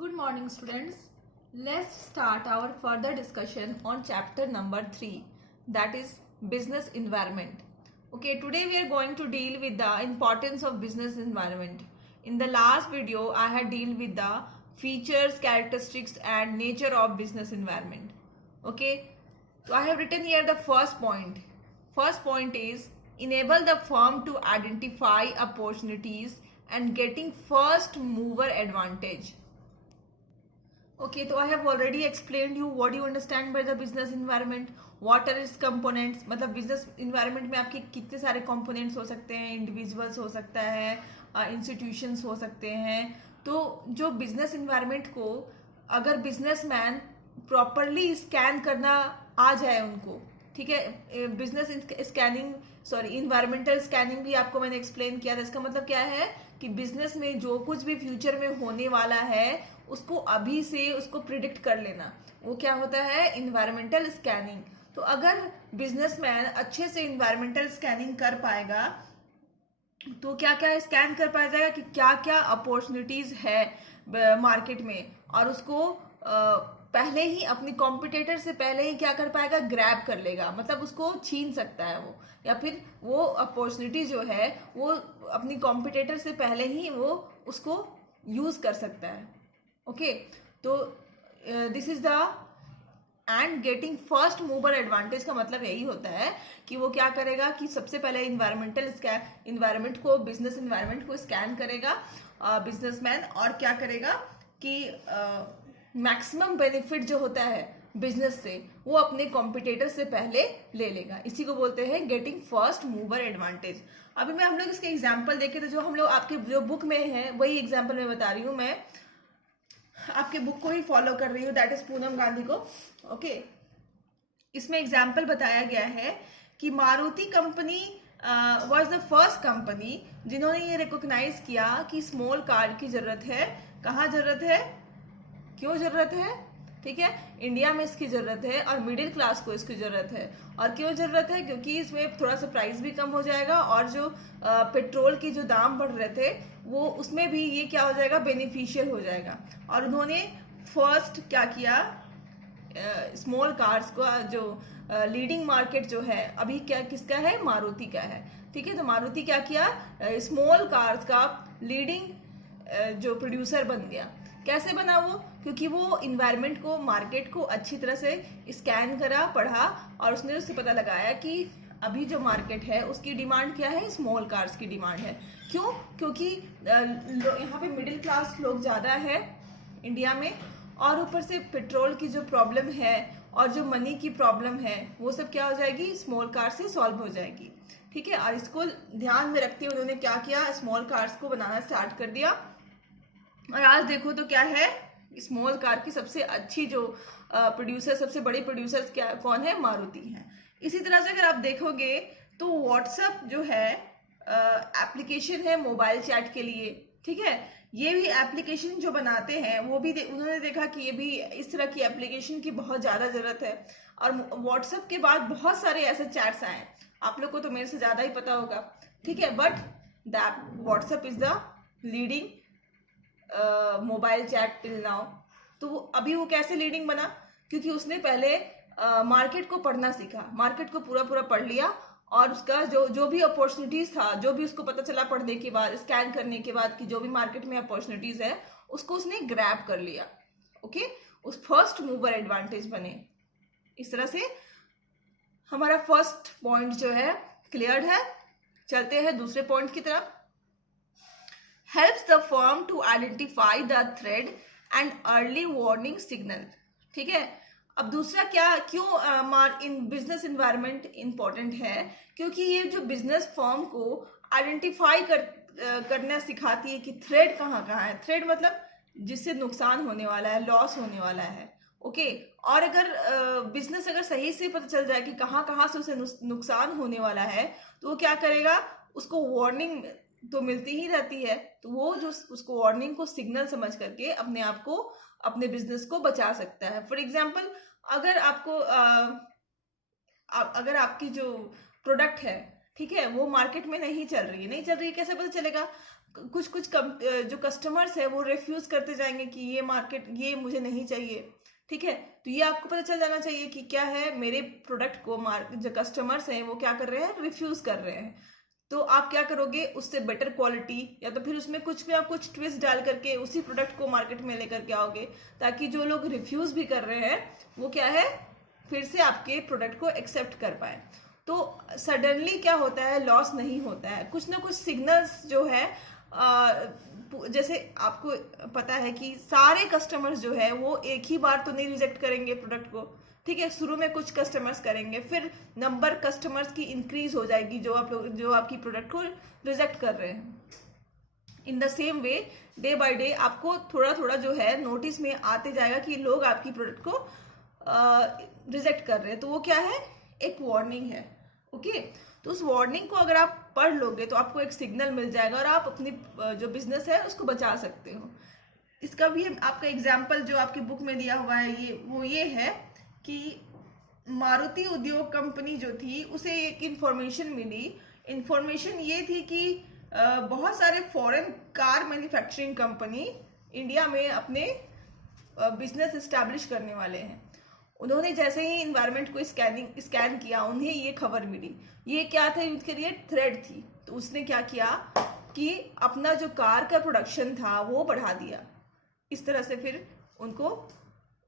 Good morning, students. Let's start our further discussion on chapter number 3, that is business environment. Okay, today we are going to deal with the importance of business environment. In the last video, I had dealt with the features, characteristics, and nature of business environment. Okay, so I have written here the first point. First point is enable the firm to identify opportunities and getting first mover advantage. Okay, so I have already explained you what you understand by the business environment, what are its components. मतलब business environment में आपके कितने सारे components हो सकते हैं, individuals हो सकता है, institutions हो सकते हैं. तो जो business environment को अगर businessman properly scan करना आ जाए उनको, ठीक है, बिजनेस स्कैनिंग इन्वायरमेंटल स्कैनिंग भी आपको मैंने एक्सप्लेन किया था. इसका मतलब क्या है कि बिजनेस में जो कुछ भी फ्यूचर में होने वाला है उसको अभी से उसको प्रिडिक्ट कर लेना, वो क्या होता है, इन्वायरमेंटल स्कैनिंग. तो अगर बिजनेसमैन अच्छे से इन्वायरमेंटल स्कैनिंग कर पाएगा तो क्या क्या स्कैन कर पाएगा कि क्या क्या अपॉर्चुनिटीज है मार्केट में, और उसको पहले ही अपनी कॉम्पिटिटर से पहले ही क्या कर पाएगा, ग्रैब कर लेगा. मतलब उसको छीन सकता है वो, या फिर वो अपॉर्चुनिटी जो है वो अपनी कॉम्पिटिटर से पहले ही वो उसको यूज कर सकता है. ओके, तो this is the end getting first mover advantage का मतलब यही होता है कि वो क्या करेगा कि सबसे पहले इन्वायरमेंट को, बिजनेस इन्वायरमेंट को स्कैन करेगा बिजनेसमैन, और क्या करेगा कि मैक्सिमम बेनिफिट जो होता है बिजनेस से वो अपने कॉम्पिटिटर से पहले ले लेगा. इसी को बोलते हैं गेटिंग फर्स्ट मूवर एडवांटेज. अभी मैं हम लोग इसके एग्जाम्पल देखे तो जो हम लोग आपके जो बुक में है वही एग्जाम्पल मैं बता रही हूँ. मैं आपके बुक को ही फॉलो कर रही हूँ, दैट इज पूनम गांधी को. ओके, इसमें एग्जाम्पल बताया गया है कि Maruti company was the first company जिन्होंने ये रिकॉग्नाइज किया कि स्मॉल कार की जरूरत है. कहाँ जरूरत है, क्यों जरूरत है, ठीक है, इंडिया में इसकी जरूरत है और मिडिल क्लास को इसकी जरूरत है. और क्यों जरूरत है, क्योंकि इसमें थोड़ा सा प्राइस भी कम हो जाएगा और जो पेट्रोल के जो दाम बढ़ रहे थे वो उसमें भी ये क्या हो जाएगा, बेनिफिशियल हो जाएगा. और उन्होंने फर्स्ट क्या किया, स्मॉल कार्स को जो लीडिंग मार्केट जो है अभी क्या किसका है, मारुति का है. ठीक है, तो मारुति क्या किया, स्मॉल कार्स का लीडिंग जो प्रोड्यूसर बन गया. कैसे बना वो, क्योंकि वो इन्वायरमेंट को, मार्केट को अच्छी तरह से स्कैन करा, पढ़ा, और उसने उससे पता लगाया कि अभी जो मार्केट है उसकी डिमांड क्या है, स्मॉल कार्स की डिमांड है. क्यों, क्योंकि यहाँ पे मिडिल क्लास लोग ज़्यादा है इंडिया में, और ऊपर से पेट्रोल की जो प्रॉब्लम है और जो मनी की प्रॉब्लम है वो सब क्या हो जाएगी, स्मॉल कार से सॉल्व हो जाएगी. ठीक है, और इसको ध्यान में रखते हुए उन्होंने क्या किया, स्मॉल कार्स को बनाना स्टार्ट कर दिया. और आज देखो तो क्या है, स्मॉल कार की सबसे अच्छी जो प्रोड्यूसर, सबसे बड़ी प्रोड्यूसर क्या कौन है, मारुति है. इसी तरह से अगर आप देखोगे तो व्हाट्सएप जो है एप्लीकेशन है मोबाइल चैट के लिए. ठीक है, ये भी एप्लीकेशन जो बनाते हैं वो भी उन्होंने देखा कि ये भी इस तरह की एप्लीकेशन की बहुत ज़्यादा ज़रूरत है. और व्हाट्सएप के बाद बहुत सारे ऐसे चैट्स आए, आप लोग को तो मेरे से ज़्यादा ही पता होगा. ठीक है, but the WhatsApp is the leading mobile chat till now. तो अभी वो कैसे लीडिंग बना, क्योंकि उसने पहले मार्केट को पढ़ना सीखा, मार्केट को पूरा पूरा पढ़ लिया, और उसका जो भी अपॉर्चुनिटीज था, जो भी उसको पता चला पढ़ने के बाद, स्कैन करने के बाद कि जो भी मार्केट में अपॉर्चुनिटीज है उसको उसने ग्रैब कर लिया. ओके, उस फर्स्ट मूवर एडवांटेज बने. इस तरह से हमारा फर्स्ट पॉइंट जो है क्लियर है. चलते हैं दूसरे पॉइंट की तरफ. helps the firm to identify the threat and early warning signal. ठीक है, अब दूसरा क्या, क्यों इन बिजनेस इन्वायरमेंट इंपॉर्टेंट है, क्योंकि ये जो बिजनेस फर्म को आइडेंटिफाई करना सिखाती है कि थ्रेड कहाँ कहाँ है. थ्रेड मतलब जिससे नुकसान होने वाला है, लॉस होने वाला है. ओके, और अगर बिजनेस अगर सही से पता चल जाए कि कहाँ कहाँ से उसे नुकसान होने वाला है तो वो क्या करेगा, उसको वार्निंग तो मिलती ही रहती है, तो वो जो उसको वार्निंग को सिग्नल समझ करके अपने आप को, अपने बिजनेस को बचा सकता है. फॉर एग्जांपल, अगर आपको अगर आपकी जो प्रोडक्ट है, ठीक है, वो मार्केट में नहीं चल रही है, कैसे पता चलेगा, कुछ कुछ जो कस्टमर्स है वो रिफ्यूज करते जाएंगे कि ये मार्केट, ये मुझे नहीं चाहिए, ठीक है। तो ये आपको पता चल जाना चाहिए कि क्या है, मेरे प्रोडक्ट को जो कस्टमर्स हैं वो क्या कर रहे हैं, रिफ्यूज कर रहे हैं। तो आप क्या करोगे, उससे बेटर क्वालिटी या तो फिर उसमें कुछ भी आप कुछ ट्विस्ट डाल करके उसी प्रोडक्ट को मार्केट में लेकर के आओगे, ताकि जो लोग रिफ्यूज भी कर रहे हैं वो क्या है, फिर से आपके प्रोडक्ट को एक्सेप्ट कर पाए। तो सडनली क्या होता है, लॉस नहीं होता है। कुछ ना कुछ सिग्नल्स जो है, जैसे आपको पता है कि सारे कस्टमर्स जो है वो एक ही बार तो नहीं रिजेक्ट करेंगे प्रोडक्ट को, ठीक है। शुरू में कुछ कस्टमर्स करेंगे, फिर नंबर कस्टमर्स की इंक्रीज हो जाएगी जो आपकी प्रोडक्ट को रिजेक्ट कर रहे हैं। In the same way day by day आपको थोड़ा थोड़ा जो है नोटिस में आते जाएगा कि लोग आपकी प्रोडक्ट को रिजेक्ट कर रहे हैं। तो वो क्या है, एक वार्निंग है, ओके। तो उस वार्निंग को अगर आप पढ़ लोगे तो आपको एक सिग्नल मिल जाएगा और आप अपनी जो बिजनेस है उसको बचा सकते हो। इसका भी आपका एग्जाम्पल जो आपकी बुक में दिया हुआ है ये है कि मारुति उद्योग कंपनी जो थी उसे एक इंफॉर्मेशन मिली। इंफॉर्मेशन ये थी कि बहुत सारे foreign car manufacturing company India में अपने बिजनेस एस्टैब्लिश करने वाले हैं। उन्होंने जैसे ही इन्वायरमेंट को स्कैन किया, उन्हें ये खबर मिली। ये क्या था, उनके लिए थ्रेड थी। तो उसने क्या किया कि अपना जो कार का प्रोडक्शन था वो बढ़ा दिया। इस तरह से फिर उनको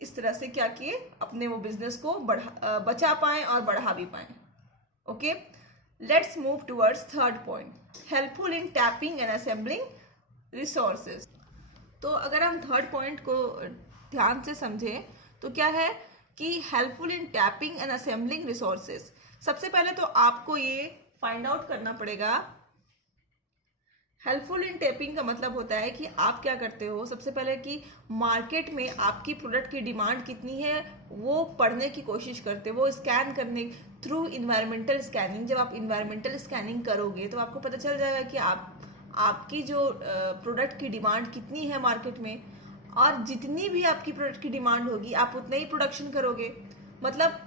इस तरह से क्या किए, अपने वो बिजनेस को बचा पाए और बढ़ा भी पाए, okay. Let's move towards third point, helpful in tapping and assembling resources. तो अगर हम थर्ड पॉइंट को ध्यान से समझें तो क्या है कि helpful in tapping and assembling resources. सबसे पहले तो आपको ये फाइंड आउट करना पड़ेगा, हेल्पफुल इन टैपिंग का मतलब होता है कि आप क्या करते हो, सबसे पहले कि मार्केट में आपकी प्रोडक्ट की डिमांड कितनी है वो पढ़ने की कोशिश करते हो, वो स्कैन करने थ्रू इन्वायरमेंटल स्कैनिंग। जब आप इन्वायरमेंटल स्कैनिंग करोगे तो आपको पता चल जाएगा कि आपकी जो प्रोडक्ट की डिमांड कितनी है मार्केट में, और जितनी भी आपकी प्रोडक्ट की डिमांड होगी आप उतना ही प्रोडक्शन करोगे। मतलब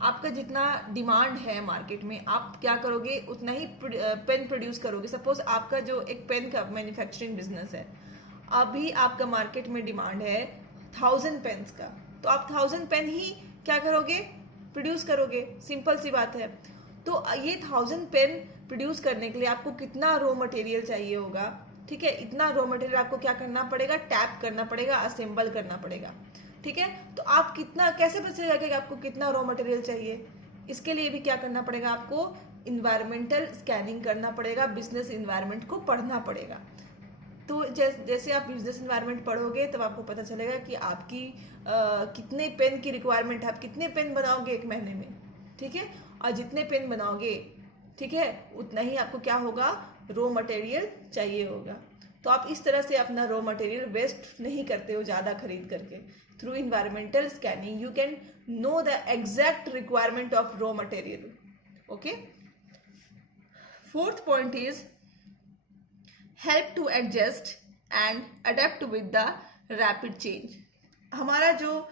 आपका जितना डिमांड है मार्केट में, आप क्या करोगे, उतना ही पेन प्रोड्यूस करोगे। सपोज आपका जो एक पेन का मैन्युफैक्चरिंग बिजनेस है, अभी आपका मार्केट में डिमांड है 1000 पेन्स का, तो आप 1000 पेन ही क्या करोगे, प्रोड्यूस करोगे। सिंपल सी बात है। तो ये 1000 पेन प्रोड्यूस करने के लिए आपको कितना रॉ मटेरियल चाहिए होगा, ठीक है। इतना रॉ मटेरियल आपको क्या करना पड़ेगा, टैप करना पड़ेगा, असेंबल करना पड़ेगा, ठीक है। तो आप कितना, कैसे पता चलेगा कि आपको कितना रॉ मटेरियल चाहिए, इसके लिए भी क्या करना पड़ेगा, आपको इन्वायरमेंटल स्कैनिंग करना पड़ेगा, बिजनेस इन्वायरमेंट को पढ़ना पड़ेगा। तो जैसे आप बिजनेस इन्वायरमेंट पढ़ोगे तब आपको पता चलेगा कि आपकी कितने पेन की रिक्वायरमेंट है, आप कितने पेन बनाओगे एक महीने में, ठीक है। और जितने पेन बनाओगे, ठीक है, उतना ही आपको क्या होगा, रॉ मटेरियल चाहिए होगा। तो आप इस तरह से अपना रॉ मटेरियल वेस्ट नहीं करते हो ज़्यादा खरीद करके। Through environmental scanning you can know the exact requirement of raw material, okay. Fourth point is help to adjust and adapt with the rapid change. हमारा जो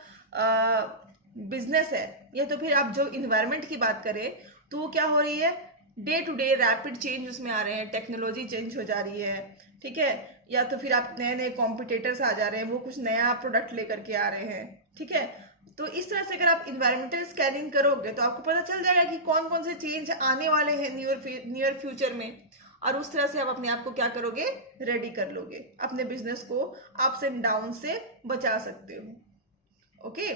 बिजनेस है, या तो फिर आप जो इन्वायरमेंट की बात करें तो वो क्या हो रही है, day to day rapid change उसमें आ रहे हैं, टेक्नोलॉजी चेंज हो जा रही है, ठीक है। या तो फिर आप नए नए कॉम्पिटिटर्स आ जा रहे हैं, वो कुछ नया प्रोडक्ट लेकर के आ रहे हैं, ठीक है। तो इस तरह से अगर आप इन्वायरमेंटल स्कैनिंग करोगे तो आपको पता चल जाएगा कि कौन कौन से चेंज आने वाले हैं नियर फ्यूचर में, और उस तरह से आप अपने आप को क्या करोगे, रेडी कर लोगे, अपने बिजनेस को अप्स एंड डाउन से बचा सकते हो, ओके।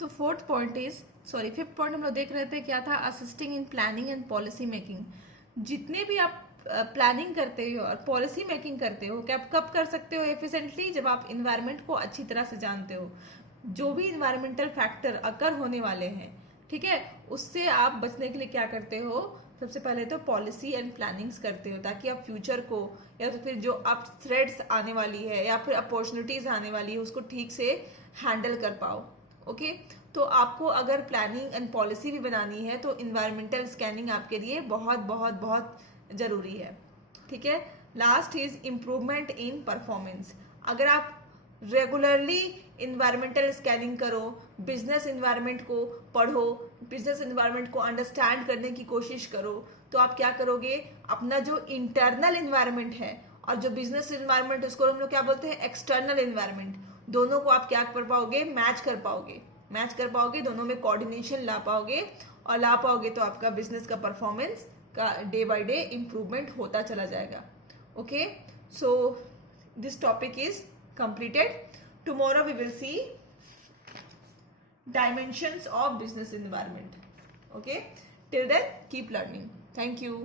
तो फिफ्थ पॉइंट हम लोग देख रहे थे, क्या था, assisting in planning and policy making. जितने भी आप प्लानिंग करते हो और पॉलिसी मेकिंग करते हो, क्या आप कब कर सकते हो एफिशिएंटली, जब आप इन्वायरमेंट को अच्छी तरह से जानते हो। जो भी इन्वायरमेंटल फैक्टर अकर होने वाले हैं, ठीक है, उससे आप बचने के लिए क्या करते हो, सबसे पहले तो पॉलिसी एंड प्लानिंग्स करते हो, ताकि आप फ्यूचर को, या तो फिर जो आप थ्रेड्स आने वाली है या फिर अपॉर्चुनिटीज आने वाली है उसको ठीक से हैंडल कर पाओ, ओके। तो आपको अगर प्लानिंग एंड पॉलिसी भी बनानी है तो इन्वायरमेंटल स्कैनिंग आपके लिए बहुत बहुत बहुत ज़रूरी है, ठीक है। Last is improvement in performance. अगर आप रेगुलरली इन्वायरमेंटल स्कैनिंग करो, बिजनेस इन्वायरमेंट को पढ़ो, बिजनेस इन्वायरमेंट को अंडरस्टैंड करने की कोशिश करो। तो आप क्या करोगे, अपना जो इंटरनल इन्वायरमेंट है और जो बिजनेस इन्वायरमेंट उसको हम लोग क्या बोलते हैं, एक्सटर्नल इन्वायरमेंट, दोनों को आप क्या कर पाओगे, मैच कर पाओगे, दोनों में कोऑर्डिनेशन ला पाओगे, और ला पाओगे तो आपका बिजनेस का परफॉर्मेंस का डे बाय डे इंप्रूवमेंट होता चला जाएगा। Okay, so this topic is completed. Tomorrow we will see dimensions of business environment. Okay, till then keep learning. Thank you.